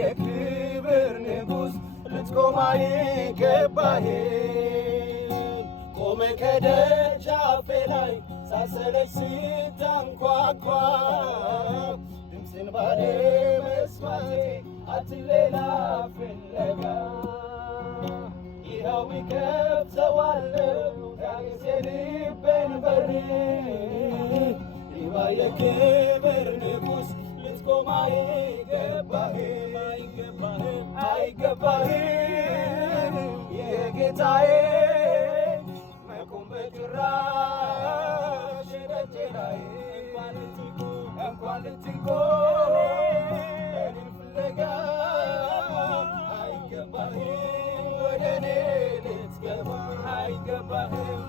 የክብር ንጉሥ ልትቆም አይገባህም። ቆመ ከደጃፌ ላይ ሳሰለች ስታንኳኳ ድምፅን ባለመስማቴ አትሌላ ፍለጋ ይኸው እከፍተዋለሁ ዳግስ የልቤን በር ይባ የክብር ንጉሥ ልትቆም አይገባህም የጌታዬ መቆም በጭራሽ ደጄ ላይ እንኳን ልትቆም እኔን ፍለጋ አይገባህም ወደ እኔ ልትገባ አይገባህም